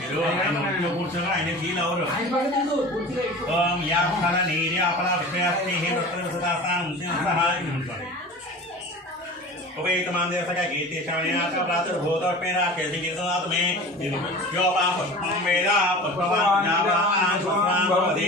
మీరు ఆయన ఒంట్లో కూర్చోగా ఆయన ఫీల్ అవరు ఆయన పక్కన తిరుగు, పూర్తిగా ఎక్కువ. ఓం యా ఫల నీర్య అపల విషయాస్తి హే వృత్త విసదాసానం సహాయం ఉంటుంది ఉపయుక్తమాందేశక గీతి శ్రవణ్యాస ప్రాతుర్భూతోపేన కేసి కీర్తనాథ్ మే యోపా పుష్పం వేద పుష్పవాన్ యావాన్ పుష్పాన్ భవతి మండ తీసేయండి మండప మధ్యే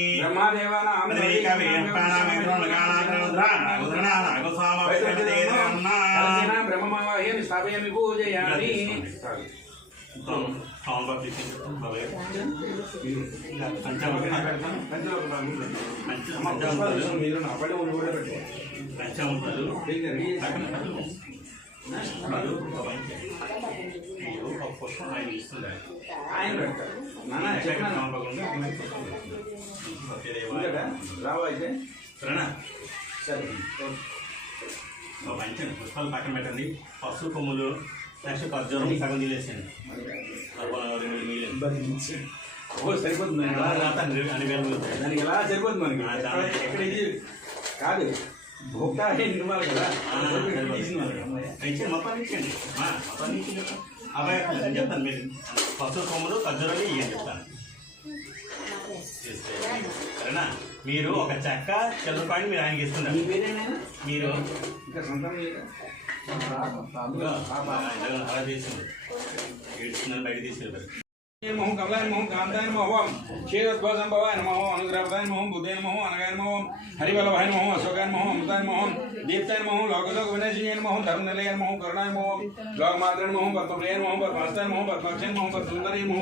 బ్రహ్మమావాహ్యం స్థాపయామి పూజయామి మీరు నా పడి ఉండి కూడా పెట్టండి ఆయన? రావా అయితే? సరే. పుష్పాలు పక్కన పెట్టండి. పసుపు కొమ్ములు నెక్స్ట్ ఖర్జూరం సగం తీలేసండి ఓ సరిపోతుంది. దానికి ఎలా సరిపోతుంది మనకి? కాదు. భోక్త కదా ఇచ్చేయండి మొత్తం ఇచ్చేయండి ఆ, మొత్తం ఇచ్చేయండి అబ్బాయి నేను చెప్తాను మీరు పసుపు కొమ్ములు ఖర్జూరాలు ఇవ్వండి చెప్తాను. సరేనా మీరు ఒక చెక్క చిల్లర పాయింట్ మీరు ఆయనకి ఇస్తున్నారు మీరు అలా చేసింది ఏడుస్తున్నారు బయట తీసుకెళ్ళారు नमो कमलाय नमो कांताय नमो ओम क्षेत्रध्वजं भवाय नमो अनुग्रहदाय नमो बुद्धे नमो अनगाय नमो हरिवल्लभाय नमो अशोकाय नमो अमृताय नमो दीप्ताय नमो लोकलोक विनाशिने नमो धर्मनिलय नमो करुणाय नमो लोकमात्र नमो पद्मप्रिय नमो पद्मास्ताय नमो पद्माक्षय नमो पद्मसुंदरी नमो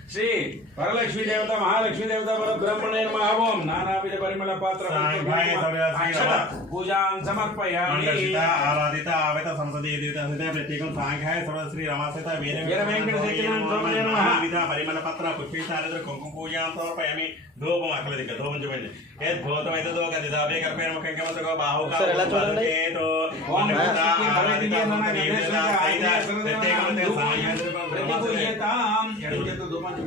ಶ್ರೀ ಪರಲಕ್ಷ್ಮೀ ದೇವತಾ ಮಹಾಲಕ್ಷ್ಮೀ ದೇವತಾ ಬಲ ಬ್ರಹ್ಮಣೇ ನಮಃ ಓಂ ನಾನಾವಿಧ ಪರಿಮಳ ಪಾತ್ರ ಪೂಜಾಂ ಸಮರ್ಪಯಾಮಿ ಆರಾಧಿತ ಆವಿತ ಸಂಸದೀಯ ದೇವತ ಹೃದಯ ಪ್ರತ್ಯೇಕಂ ಸಾಂಘಾಯ ಸರ್ವಶ್ರೀ ರಮಾಸಿತ ವೀರ ವೀರ ವೆಂಕಟ ಸತ್ಯನಾರಾಯಣ ಸ್ವಾಮಿ ನಮಃ ವಿಧ ಪರಿಮಳ ಪತ್ರ ಪುಷ್ಪಿತಾರದ ಕುಂಕುಮ ಪೂಜಾಂ ಸಮರ್ಪಯಾಮಿ ಧೂಪಂ ಅಕಲದಿಕ ಧೂಪಂ ಜುಮಂಜಿ ಯದ್ ಭೂತಂ ಎತದೋ ಗದಿದಾಭೆ ಕರ್ಪೇಣ ಮುಖಂ ಕಮಸ ಗೋ ಬಾಹು ಕಾಲಕೇತೋ ಓಂ ನಮಃ ಭಗವತಿಯೇ ನಮಃ ಗಣೇಶ ಪ್ರತ್ಯೇಕಂ ಸಾಂಘಾಯ ಸರ್ವಶ್ರೀ ರಮಾಸಿತ ಧೂಪಂ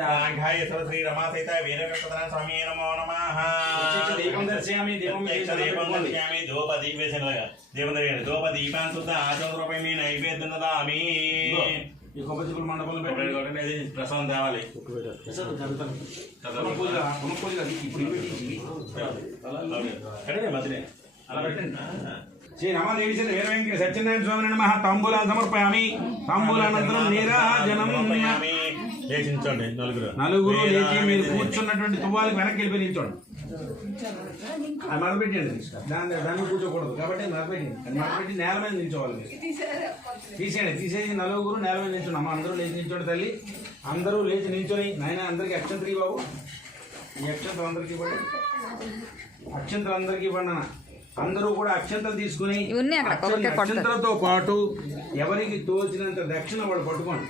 సాంఘాయ సర్వశ్రీ రమాసేత వీర వెంకటరమణ స్వామి నమో నమః. విశేష దీపం దర్శయామి దీపం దీపం దర్శయామి ధూప దీపేశనగా దీపం దర్శయామి ధూప దీపాన్ శుద్ధ ఆచంద్రపై మీ నైవేద్యం దదామి ఈ కొబ్బరి చిప్పల మండపంలో పెట్టండి. అది ప్రసాదం తేవాలి. ఇప్పుడు మధ్యనే అలా పెట్టండి. శ్రీ రమాదేవి శ్రీ వీర వెంకట సత్యనారాయణ స్వామి నమ. తాంబూలాన్ని సమర్పయామి. తాంబూలానంతరం నీరాజనం లేచించండి నలుగురు. నలుగురు లేచి మీరు కూర్చున్నటువంటి తువ్వాలకు వెనక్కి వెళ్ళి నిల్చోండి. అది మరపెట్టండి దాన్ని దాన్ని కూర్చోకూడదు కాబట్టి మరపెట్టండి అది మరపెట్టి నేల మీద నిల్చోవాలి తీసేయండి తీసేసి నలుగురు నేల మీద నిల్చోండి. అమ్మ అందరూ లేచి నిల్చోండి తల్లి. అందరూ లేచి నిల్చొని నాయన అందరికి అక్షంతరి బాబు ఈ అక్షంతలు అందరికి ఇవ్వండి. అక్షంతలు అందరికి ఇవ్వండి అన్న. అందరూ కూడా అక్షంతలు తీసుకుని. అక్షంతలతో పాటు ఎవరికి తోచినంత దక్షిణ వాళ్ళు పట్టుకోండి.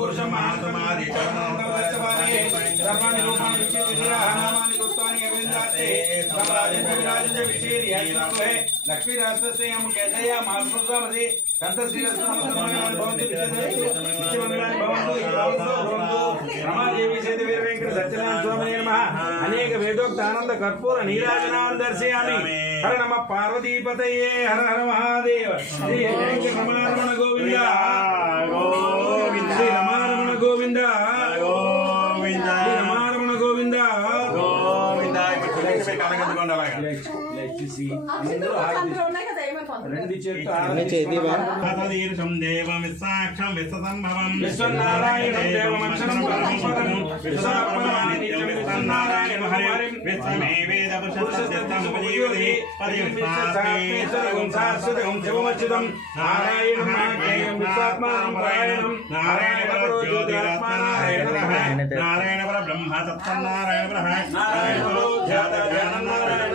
పురుషం మహాత్మాది చరణాంతవత్సవారే సర్వాణి రూపాణి విచ్చేతి శ్రీరానామాని గుప్తాని అవిందాస్తే సమాజం విరాజంజ విశేరి అజ్ఞోహే లక్ష్మీ రాష్ట్రస్యం కేశయ మాధవస్వామది కంఠశ్రీరస్తు నమస్కారం భవంతు నిత్యమంగళాన్ని భవంతు ఈ భవంతు భవంతు రమాదేవి సేతు వీర వెంకట సత్యనారాయణ స్వామి నమః అనేక వేదోక్త ఆనంద కర్పూర నీరాజనాన్ని దర్శయామి హర నమ పార్వతీపతయే హర హర మహాదేవ శ్రీ వెంకటరమణ గోవింద గోవింద శ్రీ రమారమణ గోవింద గోవింద శ్రీ ಕಲಗದ್ಕೊಂಡು ಅಲ್ಲ ಲೈಕ್ ಟು ಸಿ దేవం విశాక్షం విశ్వసంభవం. విశ్వనారాయణం దేవమక్షరం విశ్వనారాయణం హరిం. విశ్వమే వేద పదిం శివమచ్యుతం. నారాయణం నారాయణం విశ్వాత్మానం పరాయణం నారాయణ పరో జ్యోతిరాత్మానారాయణ నారాయణ పర బ్రహ్మ తత్సన్నారాయణ బ్రహ నారాయణ పరో ధ్యానం నారాయణ